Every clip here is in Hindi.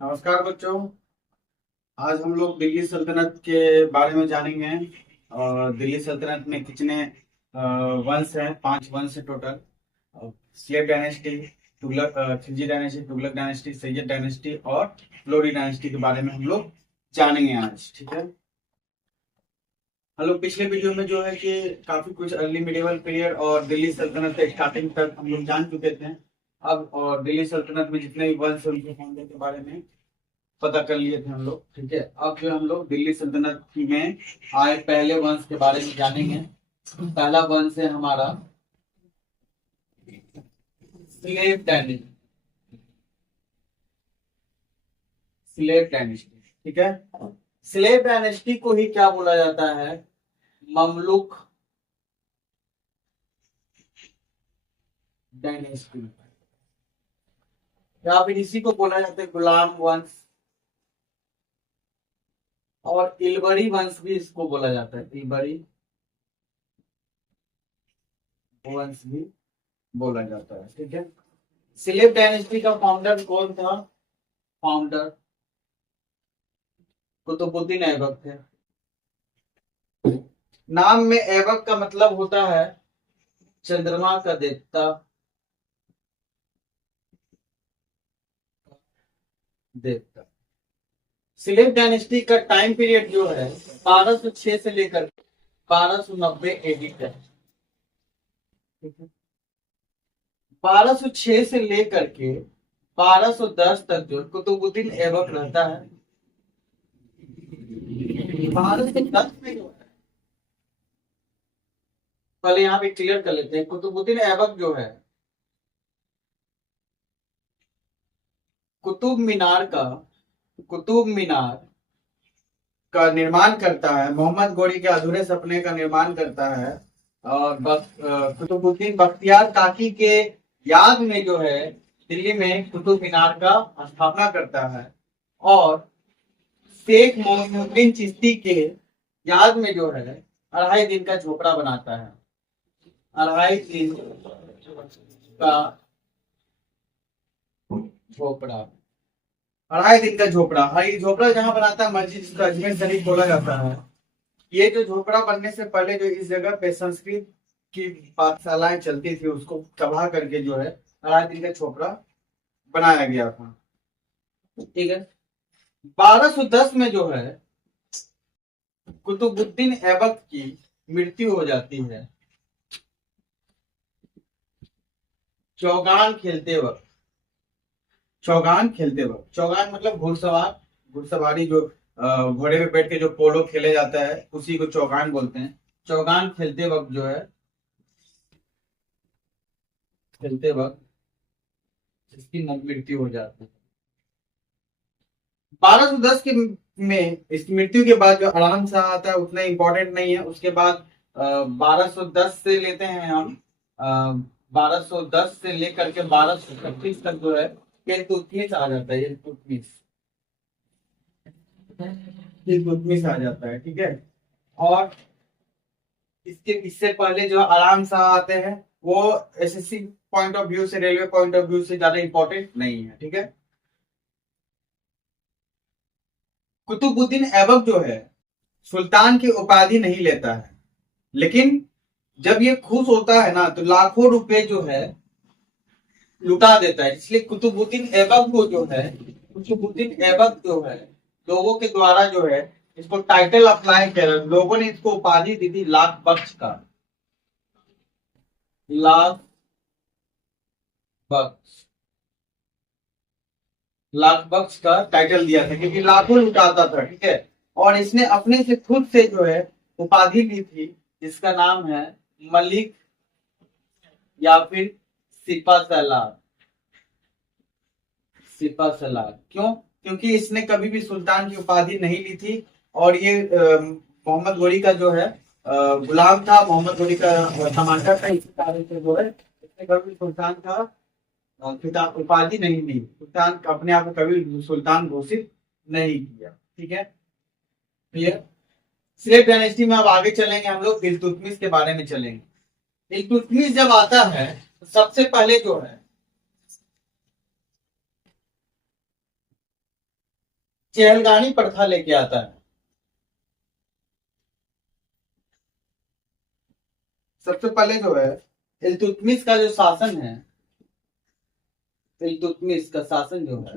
नमस्कार बच्चों। आज हम लोग दिल्ली सल्तनत के बारे में जानेंगे। और दिल्ली सल्तनत में कितने वंश हैं? 5 वंश है total. Slave dynasty, Tughlaq, Khilji dynasty, Tughlaq dynasty, Syed dynasty और लोडी डायनेस्टी के बारे में हम लोग जानेंगे आज। ठीक है। हम लोग पिछले वीडियो में जो है कि काफी कुछ अर्ली मिडिवल पीरियड और दिल्ली सल्तनत के स्टार्टिंग तक हम लोग जान चुके थे। अब और दिल्ली सल्तनत में जितने भी वंश हैं उनके फाउंडर के बारे में पता कर लिए थे हम लोग। ठीक है। अब जो हम लोग दिल्ली सल्तनत में आए पहले वंश के बारे में जानेंगे। पहला वंश है हमारा स्लेव डायनेस्टी। Slave dynasty. ठीक है। स्लेव डायनेस्टी को ही क्या बोला जाता है? ममलुक डायनेस्टी, या फिर इसी को बोला जाता है गुलाम वंश, और इलबरी वंश भी इसको बोला जाता है। इलबरी वंश भी बोला जाता है। ठीक है। स्लेव डायनेस्टी का फाउंडर कौन था? फाउंडर कुतुबुद्दीन ऐबक थे। नाम में ऐबक का मतलब होता है चंद्रमा का देवता। देवता। स्लेव डायनेस्टी का टाइम पीरियड जो है 1206 से लेकर 1290 एडी तक। 1206 से लेकर के 1210 तक जो कुतुबुद्दीन ऐबक रहता है। 1210 में जो है, पहले यहाँ पे क्लियर कर लेते हैं, कुतुबुद्दीन ऐबक जो है कुतुब मीनार का कुतुब मीनार का निर्माण करता है। मोहम्मद गोरी के अधूरे सपने का निर्माण करता है। और कुतुबुद्दीन बख्तियार काकी के याद में जो है दिल्ली में कुतुब मीनार का स्थापना करता है। और शेख मोइनुद्दीन चिश्ती के याद में जो है 2.5 दिन का झोपड़ा बनाता है। 2.5 दिन का झोपड़ा। 2.5 दिन का झोपड़ा। हाँ, ये झोपड़ा जहाँ बनाता है मस्जिद जिसको अजमेर शरीफ बोला जाता है। ये जो झोपड़ा बनने से पहले जो इस जगह पे संस्कृत की पाठशालाएं चलती थी उसको तबाह करके जो है 2.5 दिन का झोपड़ा बनाया गया था। ठीक है। 1210 में जो है कुतुबुद्दीन ऐबक की मृत्यु हो जाती है चौगान खेलते वक्त। चौगान खेलते वक्त, चौगान मतलब घुड़सवार, घुड़सवारी जो घोड़े पे बैठ के जो पोलो खेले जाता है उसी को चौगान बोलते हैं। चौगान खेलते वक्त जो है, खेलते वक्त इसकी मृत्यु हो जाती है। 1210 के में इस मृत्यु के बाद जो आराम शाह आता है उतना इंपॉर्टेंट नहीं है। उसके बाद 1210 से लेते हैं हम, 1210 से लेकर के 1236 तक जो है इल्तुतमिश आ जाता है। इल्तुतमिश आ जाता है। ठीक है। और इससे पहले जो आराम शाह आते हैं वो एसएससी पॉइंट ऑफ व्यू से, रेलवे पॉइंट ऑफ व्यू से ज्यादा इंपॉर्टेंट नहीं है। ठीक है। कुतुबुद्दीन ऐबक जो है सुल्तान की उपाधि नहीं लेता है, लेकिन जब ये खुश होता है ना तो लाखों रुपए जो है लुटा देता है। इसलिए कुतुबुद्दीन ऐबक को जो है, कुतुबुद्दीन ऐबक जो है लोगों के द्वारा जो है इसको टाइटल अप्लाई किया, लोगों ने इसको उपाधि दी थी लाख बख्श का। लाख बख्श, लाख बख्श का टाइटल दिया था क्योंकि लाखों लुटाता था। ठीक है। और इसने अपने से खुद से जो है उपाधि ली थी जिसका नाम है मलिक या फिर सिपा सलार। सिपा सलार क्यों? क्योंकि इसने कभी भी सुल्तान की उपाधि नहीं ली थी। और ये मोहम्मद गोरी का जो है गुलाम था, मोहम्मद गोरी का टमाटर था। इसी कारण से जो है इसने कभी सुल्तान का उपाधि नहीं ली। सुल्तान अपने आप को कभी सुल्तान घोषित नहीं किया। ठीक है। क्लियर। स्लेव डायनेस्टी में अब आगे चलेंगे हम लोग, इल्तुतमिश के बारे में चलेंगे। इल्तुतमिश जब आता है तो सबसे पहले जो है चहलगामी प्रथा लेके आता है। सबसे पहले जो है इल्तुतमिश का जो शासन है, इल्तुतमिश का शासन जो है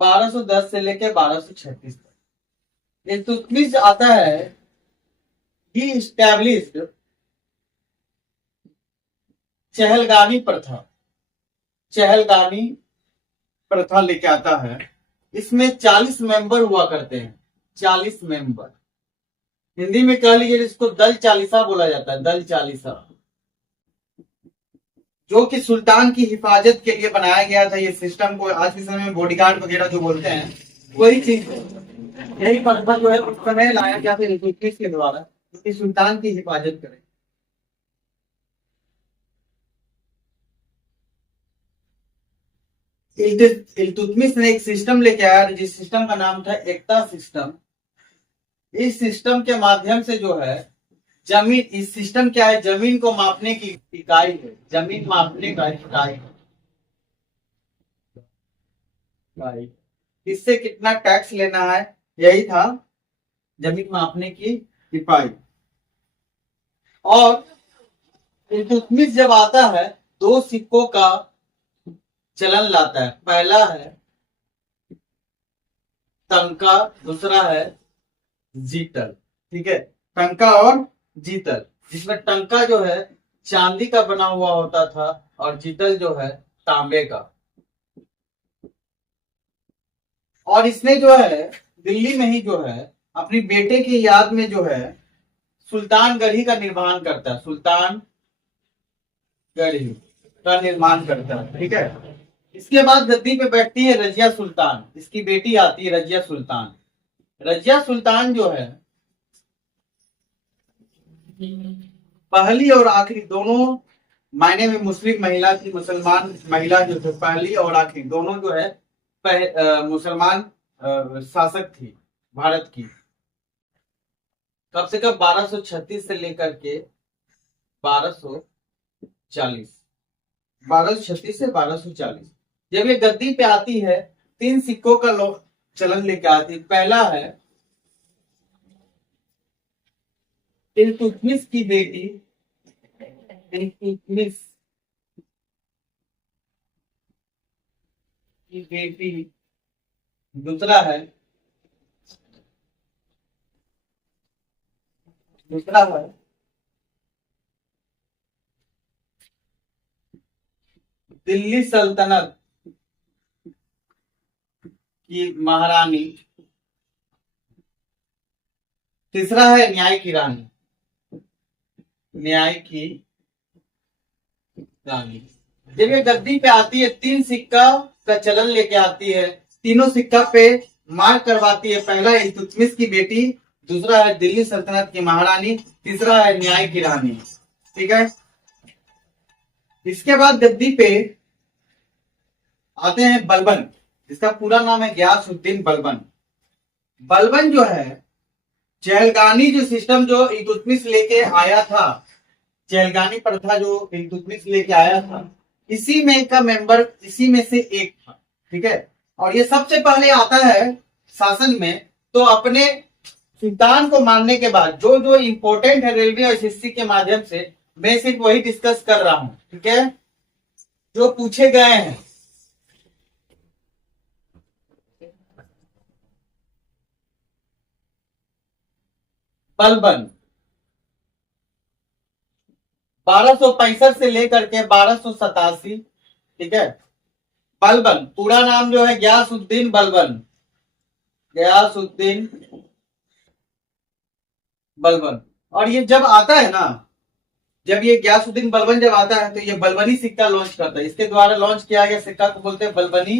1210 से लेकर 1236 तक। इल्तुतमिश आता है, ही इस्टेब्लिश्ड चहलगामी प्रथा, चहलगामी प्रथा लेके आता है। इसमें 40 मेंबर हुआ करते हैं, 40 मेंबर। हिंदी में कह लीजिए इसको दल चालीसा बोला जाता है, दल चालीसा, जो कि सुल्तान की हिफाजत के लिए बनाया गया था। ये सिस्टम को आज के समय में बॉडीगार्ड वगैरह जो बोलते हैं, वही चीज, यही प्रथा जो है उस समय लाया गया था इल्तुतमिश के द्वारा, कि सुल्तान की हिफाजत करें। इल्तुतमिश ने एक सिस्टम लेके आया, जिस सिस्टम का नाम था एकता सिस्टम। इस सिस्टम के माध्यम से जो है जमीन, इस सिस्टम क्या है, जमीन को मापने की इकाई है, जमीन मापने का इकाई। इससे कितना टैक्स लेना है, यही था जमीन मापने की इकाई। और इल्तुतमिश जब आता है, दो सिक्कों का चलन लाता है। पहला है टंका, दूसरा है जीतल। ठीक है, टंका और जीतल, जिसमें टंका जो है चांदी का बना हुआ होता था और जीतल जो है तांबे का। और इसने जो है दिल्ली में ही जो है अपनी बेटे की याद में जो है सुल्तान गढ़ी का निर्माण करता है, सुल्तान गढ़ी का निर्माण करता है। ठीक है, इसके बाद गद्दी पे बैठती है रजिया सुल्तान, इसकी बेटी आती है रजिया सुल्तान। रजिया सुल्तान जो है पहली और आखिरी दोनों मायने में मुस्लिम महिला थी, मुसलमान महिला जो थे, पहली और आखिरी दोनों जो है मुसलमान शासक थी भारत की। कब से कब 1236 से लेकर के 1240, 1236 से 1240। जब ये गद्दी पे आती है, 3 सिक्कों का चलन लेकर आती है। पहला है इल्तुतमिश की बेटी, इल्तुतमिश की बेटी। दूसरा है दिल्ली सल्तनत की महारानी। तीसरा है न्याय की रानी, न्याय की रानी। जब ये गद्दी पे आती है, 3 सिक्का का चलन लेके आती है, तीनों सिक्का पे मार्क करवाती है। पहला है इल्तुतमिश की बेटी, दूसरा है दिल्ली सल्तनत की महारानी, तीसरा है न्याय की रानी। ठीक है, इसके बाद गद्दी पे आते हैं बलबन, जिसका पूरा नाम है गयासुद्दीन बलबन। बलबन जो है चहलगामी जो सिस्टम जो इल्तुतमिश लेके आया था, चहलगामी प्रथा जो इल्तुतमिश लेके आया था, इसी में का मेंबर, इसी में से एक था। ठीक है, और ये सबसे पहले आता है शासन में। तो अपने सुल्तान को मानने के बाद जो जो इंपॉर्टेंट है रेलवे और एसएससी के माध्यम से, मैं सिर्फ वही डिस्कस कर रहा हूं। ठीक है, जो पूछे गए हैं। बलबन 1265 से लेकर के 1287। ठीक है, बलबन पूरा नाम जो है गयासुद्दीन बलबन, गयासुद्दीन बलबन। और ये जब आता है ना, जब ये गयासुद्दीन बलबन जब आता है, तो ये बलबनी सिक्का लॉन्च करता है। इसके द्वारा लॉन्च किया गया सिक्का को बोलते हैं बलबनी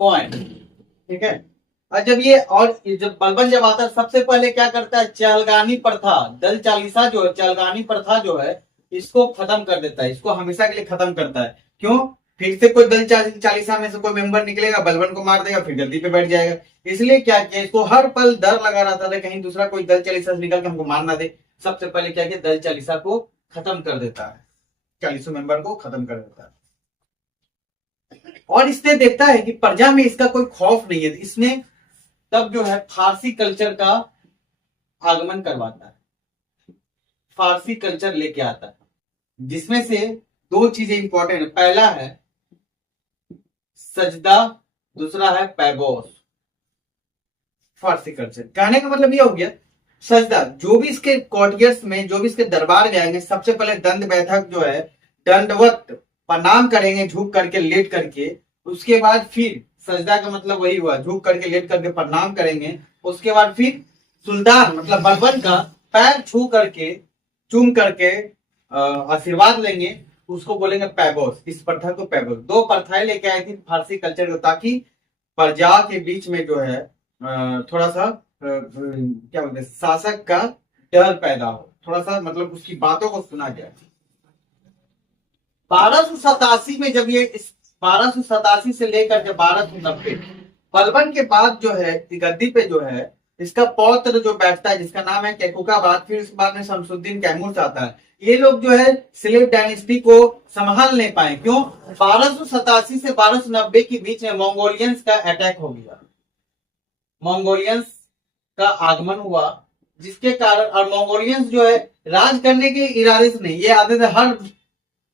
कॉइन। ठीक है, और जब बलबन जब आता है, सबसे पहले क्या करता है, चहलगामी प्रथा, दल चालीसा जो है, चहलगामी प्रथा जो है, इसको खत्म कर देता है। इसको हमेशा के लिए खत्म करता है। क्यों? फिर से कोई दल चालीसा में से कोई मेंबर निकलेगा, बलबन को मार देगा, फिर गद्दी पे बैठ जाएगा। इसलिए क्या किया, इसको हर पल डर लगा रहता था कहीं दूसरा कोई दल चालीसा से निकल के हमको मार ना दे। सबसे पहले क्या किया, दल चालीसा को खत्म कर देता है, 40 मेंबर को खत्म कर देता है। और इसने देखता है कि प्रजा में इसका कोई खौफ नहीं है। इसने तब जो है फारसी कल्चर का आगमन करवाता है, फारसी कल्चर लेके आता है, जिसमें से दो चीजें इंपॉर्टेंट है। पहला है सजदा, दूसरा है पैबोस। फारसी कल्चर कहने का मतलब ये हो गया, सजदा जो भी इसके कॉर्टियर्स में, जो भी इसके दरबार में आएंगे, सबसे पहले दंड बैठक जो है, दंडवत प्रणाम करेंगे झुक करके, लेट करके। उसके बाद फिर सजदा का मतलब वही हुआ, झुक करके लेट करके प्रणाम करेंगे। उसके बाद फिर सुल्तान मतलब बलबन का पैर छू करके, चूम करके आशीर्वाद लेंगे, उसको बोलेंगे पैबोस। इस प्रथा को पैबोस, दो प्रथाएं लेके आई थी फारसी कल्चर को, ताकि प्रजा के बीच में जो है थोड़ा सा क्या बोलते हैं, शासक का डर पैदा हो, थोड़ा सा मतलब उसकी बातों को सुना जाए। 1287 में जब ये 1287 से लेकर जब 1290 बलबन के बाद जो है गद्दी पे जो है इसका पौत्र जो बैठता है, जिसका नाम है कैकुकाबाद, फिर उसके बाद में शमसुद्दीन कैमूर आता है। ये लोग जो है स्लेव डायनेस्टी को संभाल नहीं पाए। क्यों? 1287 से 1290 के बीच में मंगोलियंस का अटैक हो गया, मंगोलियंस का आगमन हुआ, जिसके कारण, और मंगोलियंस जो है राज करने के इरादे से नहीं, ये आते थे हर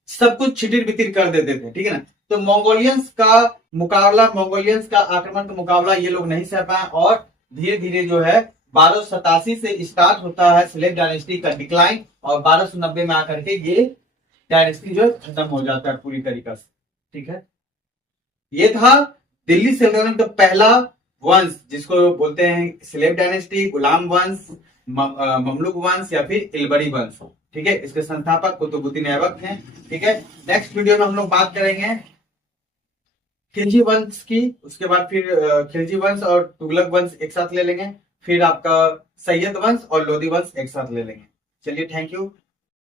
सब कुछ छितिर बितिर कर देते थे, ठीक है ना। तो मंगोलियंस का मुकाबला, मंगोलियंस का आक्रमण का मुकाबला ये लोग नहीं सह पाए, और धीरे धीरे जो है 1287 से स्टार्ट होता है स्लेव डायनेस्टी का डिक्लाइन, और 1290 में आकर के ये डायनेस्टी जो खत्म हो जाता है पूरी तरीके से, ठीक है। ये था दिल्ली सल्तनत का पहला वंश, जिसको बोलते हैं स्लेव डायनेस्टी, गुलाम वंश, ममलुक वंश या फिर इलबरी वंश, ठीक है। इसके संस्थापक कुतुबुद्दीन ऐबक हैं, ठीक है। नेक्स्ट वीडियो में हम लोग बात करेंगे खिलजी वंश की, उसके बाद फिर खिलजी वंश और तुगलक वंश एक साथ ले लेंगे, फिर आपका सैयद वंश और लोदी वंश एक साथ ले लेंगे। चलिए, थैंक यू।